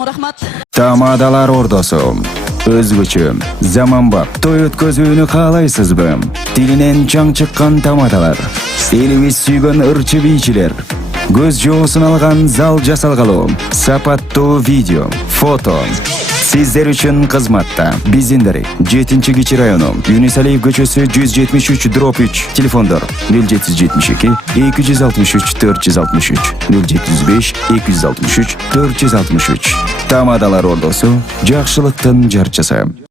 чоң рахмат. Тамадалар ордосу. Өзгөчө, заманбап, той өткөзүүнү каалайсызбы? Тилинен чаң чыккан тамадалар. Элибиз сүйгөн ырчы бийчилер. Көз жоосун алган зал жасалгалуу. Сапаттуу видео, фото. Сиздер үчүн кызматта. Биздин 7-кичи району, Юнисалиев көчөсү 173/3. Телефондор 0772 263 463 075 263 463. Тамадалар ордосу, жакшылыктын жарчысы.